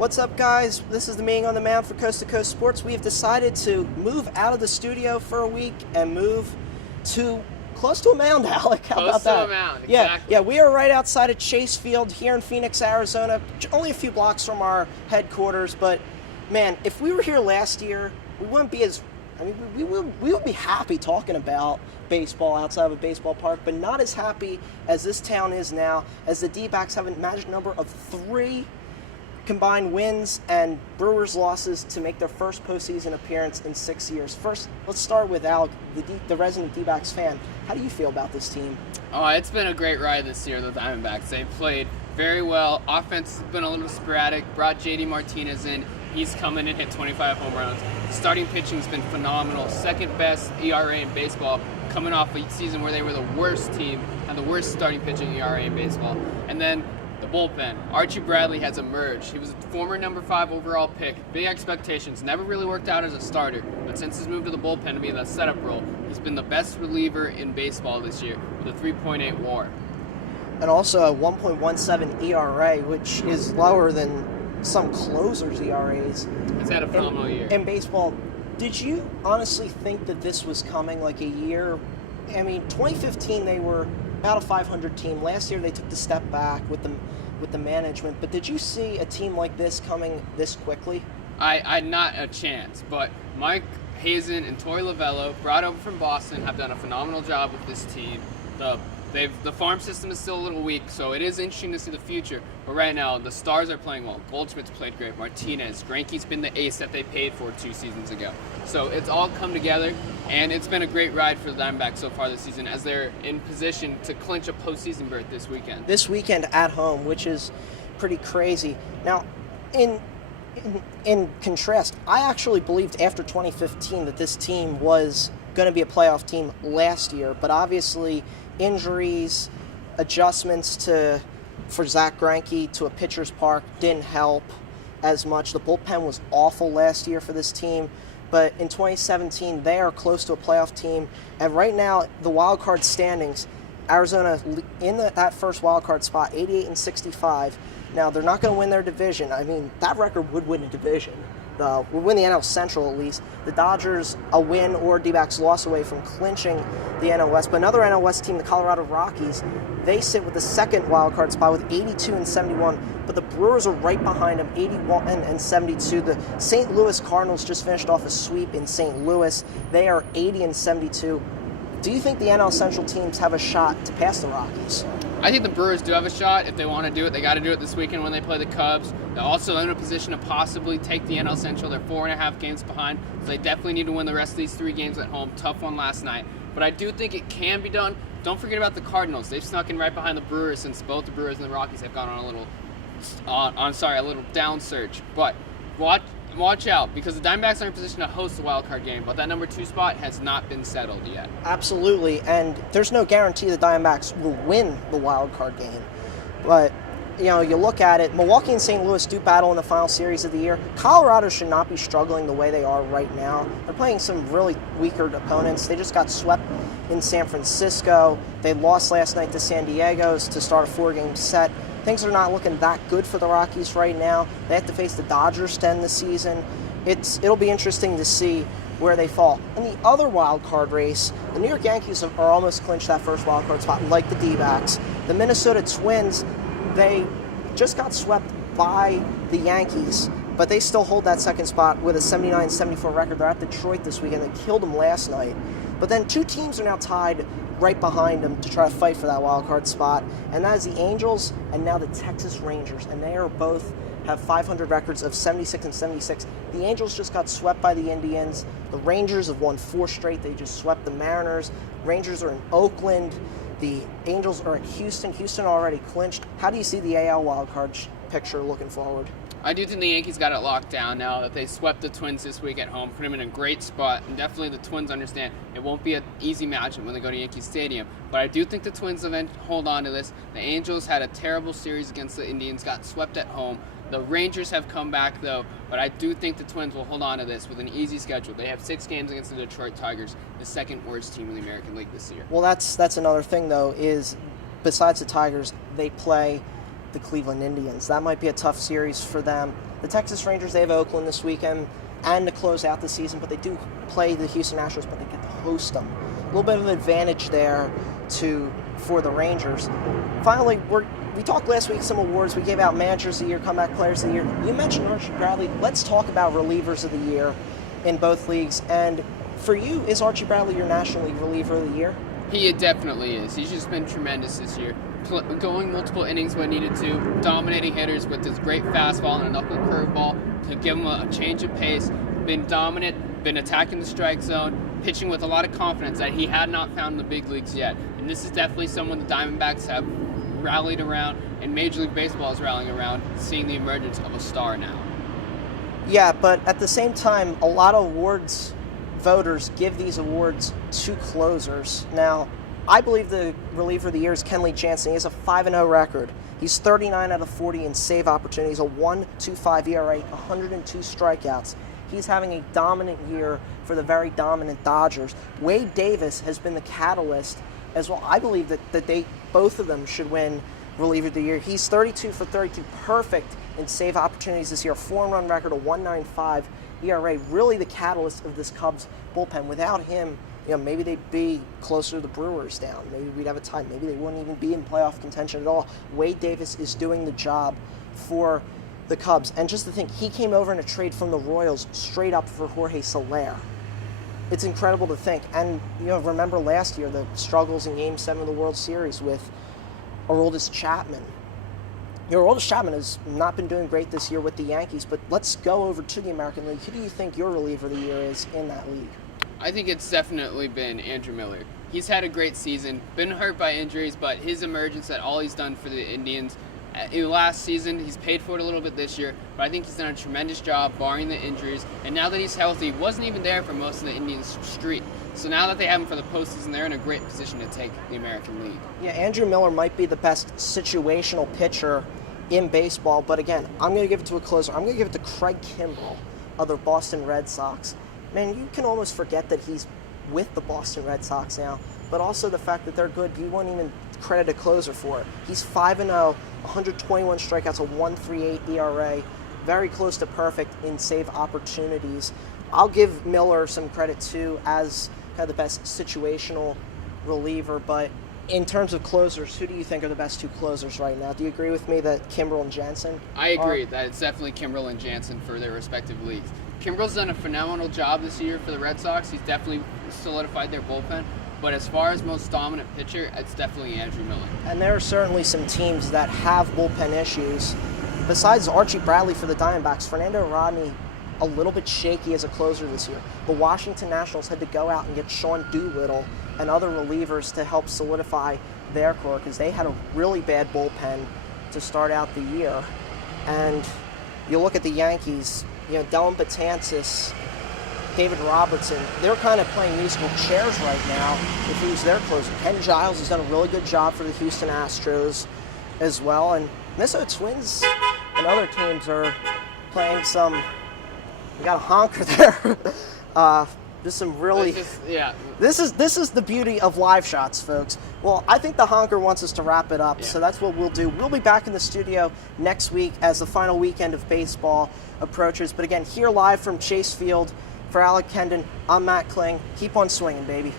What's up, guys? This is the meeting on the Mound for Coast to Coast Sports. We have decided to move out of the studio for a week and move to close to a mound, Alec. How about that? Close to a mound, exactly. Yeah, we are right outside of Chase Field here in Phoenix, Arizona. Only a few blocks from our headquarters, but man, if we were here last year, we wouldn't be as... we would be happy talking about baseball outside of a baseball park, but not as happy as this town is now, as the D-backs have a magic number of 3 combined wins and Brewers losses to make their first postseason appearance in 6 years. First, let's start with Alec, the resident D-backs fan. How do you feel about this team? Oh, it's been a great ride this year, the Diamondbacks. They've played very well. Offense has been a little sporadic. Brought JD Martinez in. He's come in and hit 25 home runs. Starting pitching has been phenomenal. Second best ERA in baseball, coming off a season where they were the worst team, had the worst starting pitching ERA in baseball. And then the bullpen. Archie Bradley has emerged. He was a former number 5 overall pick. Big expectations. Never really worked out as a starter, but since his move to the bullpen to be the setup role, he's been the best reliever in baseball this year with a 3.8 WAR. And also a 1.17 ERA, which is lower than some closers' ERAs. He's had a phenomenal year. In baseball, did you honestly think that this was coming like a year? I mean, 2015 they were about a 500 team. Last year they took the step back with the management. But did you see a team like this coming this quickly? I not a chance. But Mike Hazen and Torey Lovello, brought over from Boston, have done a phenomenal job with this team. The farm system is still a little weak, so it is interesting to see the future. But right now, the stars are playing well. Goldschmidt's played great. Martinez, Greinke's been the ace that they paid for 2 seasons ago. So it's all come together, and it's been a great ride for the Diamondbacks so far this season, as they're in position to clinch a postseason berth this weekend. This weekend at home, which is pretty crazy. Now, in contrast, I actually believed after 2015 that this team was going to be a playoff team last year, but obviously injuries, adjustments for Zach Greinke to a pitcher's park didn't help as much. The bullpen was awful last year for this team, but in 2017 they are close to a playoff team. And right now, the wild card standings, Arizona in that first wild card spot, 88-65. Now they're not going to win their division. I mean, that record would win a division. Would win the NL Central at least. The Dodgers, a win or D-backs loss away from clinching the NL West. But another NL West team, the Colorado Rockies, they sit with the second wild card spot with 82-71. But the Brewers are right behind them, 81-72. The St. Louis Cardinals just finished off a sweep in St. Louis. They are 80-72. Do you think the NL Central teams have a shot to pass the Rockies? I think the Brewers do have a shot. If they want to do it, they got to do it this weekend when they play the Cubs. They're also in a position to possibly take the NL Central. They're 4.5 games behind, so they definitely need to win the rest of these 3 games at home. Tough one last night. But I do think it can be done. Don't forget about the Cardinals. They've snuck in right behind the Brewers since both the Brewers and the Rockies have gone on a little down surge. But watch out, because the Diamondbacks are in position to host the wild card game, but that number 2 spot has not been settled yet. Absolutely, and there's no guarantee the Diamondbacks will win the wild card game. But you look at it, Milwaukee and St. Louis do battle in the final series of the year. Colorado should not be struggling the way they are right now. They're playing some really weaker opponents. They just got swept in San Francisco. They lost last night to San Diego to start a 4-game set. Things are not looking that good for the Rockies right now. They have to face the Dodgers to end the season. It'll be interesting to see where they fall. In the other wild card race, the New York Yankees are almost clinched that first wild card spot, like the D-backs. The Minnesota Twins, they just got swept by the Yankees, but they still hold that second spot with a 79-74 record. They're at Detroit this weekend. They killed them last night. But then 2 teams are now tied right behind them to try to fight for that wild card spot, and that is the Angels and now the Texas Rangers, and they are both have 500 records of 76-76. The Angels just got swept by the Indians. The Rangers have won 4 straight. They just swept the Mariners. Rangers are in Oakland. The Angels are at Houston. Houston already clinched. How do you see the AL wild card picture looking forward? I do think the Yankees got it locked down now that they swept the Twins this week at home, put them in a great spot, and definitely the Twins understand it won't be an easy matchup when they go to Yankee Stadium. But I do think the Twins hold on to this. The Angels had a terrible series against the Indians, got swept at home. The Rangers have come back, though, but I do think the Twins will hold on to this with an easy schedule. They have 6 games against the Detroit Tigers, the second worst team in the American League this year. Well, that's another thing, though, is besides the Tigers, they play the Cleveland Indians. That might be a tough series for them. The Texas Rangers, they have Oakland this weekend and to close out the season, but they do play the Houston Astros, but they get to host them. A little bit of an advantage there for the Rangers. Finally, we talked last week some awards. We gave out Managers of the Year, Comeback Players of the Year. You mentioned Archie Bradley. Let's talk about Relievers of the Year in both leagues. And for you, is Archie Bradley your National League Reliever of the Year? He definitely is. He's just been tremendous this year. Going multiple innings when needed to, dominating hitters with his great fastball and a knuckle curveball to give him a change of pace. Been dominant, been attacking the strike zone, pitching with a lot of confidence that he had not found in the big leagues yet. And this is definitely someone the Diamondbacks have rallied around, and Major League Baseball is rallying around, seeing the emergence of a star now. Yeah, but at the same time, a lot of awards voters give these awards to closers. Now, I believe the reliever of the year is Kenley Jansen. He has a 5-0 record. He's 39 out of 40 in save opportunities, a 1.25 ERA, 102 strikeouts. He's having a dominant year for the very dominant Dodgers. Wade Davis has been the catalyst as well. I believe that both of them should win reliever of the year. He's 32 for 32, perfect in save opportunities this year, 4-run record, a 1.95 ERA, really the catalyst of this Cubs bullpen. Without him, maybe they'd be closer to the Brewers down. Maybe we'd have a tie. Maybe they wouldn't even be in playoff contention at all. Wade Davis is doing the job for the Cubs. And just to think, he came over in a trade from the Royals straight up for Jorge Soler. It's incredible to think. And, remember last year, the struggles in Game 7 of the World Series with Aroldis Chapman. Aroldis Chapman has not been doing great this year with the Yankees, but let's go over to the American League. Who do you think your reliever of the year is in that league? I think it's definitely been Andrew Miller. He's had a great season, been hurt by injuries, but his emergence at all he's done for the Indians in last season, he's paid for it a little bit this year, but I think he's done a tremendous job barring the injuries. And now that he's healthy, wasn't even there for most of the Indians' streak. So now that they have him for the postseason, they're in a great position to take the American League. Yeah, Andrew Miller might be the best situational pitcher in baseball, but again, I'm going to give it to a closer. I'm going to give it to Craig Kimbrell of the Boston Red Sox. Man, you can almost forget that he's with the Boston Red Sox now, but also the fact that they're good, you won't even credit a closer for it. He's 5-0, 121 strikeouts, a 1.38 ERA, very close to perfect in save opportunities. I'll give Miller some credit too as kind of the best situational reliever, but in terms of closers, who do you think are the best two closers right now? Do you agree with me that Kimbrell and Jansen? I agree that it's definitely Kimbrell and Jansen for their respective leagues. Kimbrell's done a phenomenal job this year for the Red Sox. He's definitely solidified their bullpen. But as far as most dominant pitcher, it's definitely Andrew Miller. And there are certainly some teams that have bullpen issues. Besides Archie Bradley for the Diamondbacks, Fernando Rodney a little bit shaky as a closer this year. The Washington Nationals had to go out and get Sean Doolittle and other relievers to help solidify their core because they had a really bad bullpen to start out the year. And you look at the Yankees, Dylan Betances, David Robertson, they're kind of playing musical chairs right now with who's their closer. Ken Giles has done a really good job for the Houston Astros as well. And Minnesota Twins and other teams are playing some, we got a honker there. Just some really, This is the beauty of live shots, folks. Well, I think the honker wants us to wrap it up, so that's what we'll do. We'll be back in the studio next week as the final weekend of baseball approaches. But again, here live from Chase Field, for Alec Henden, I'm Matt Kling. Keep on swinging, baby.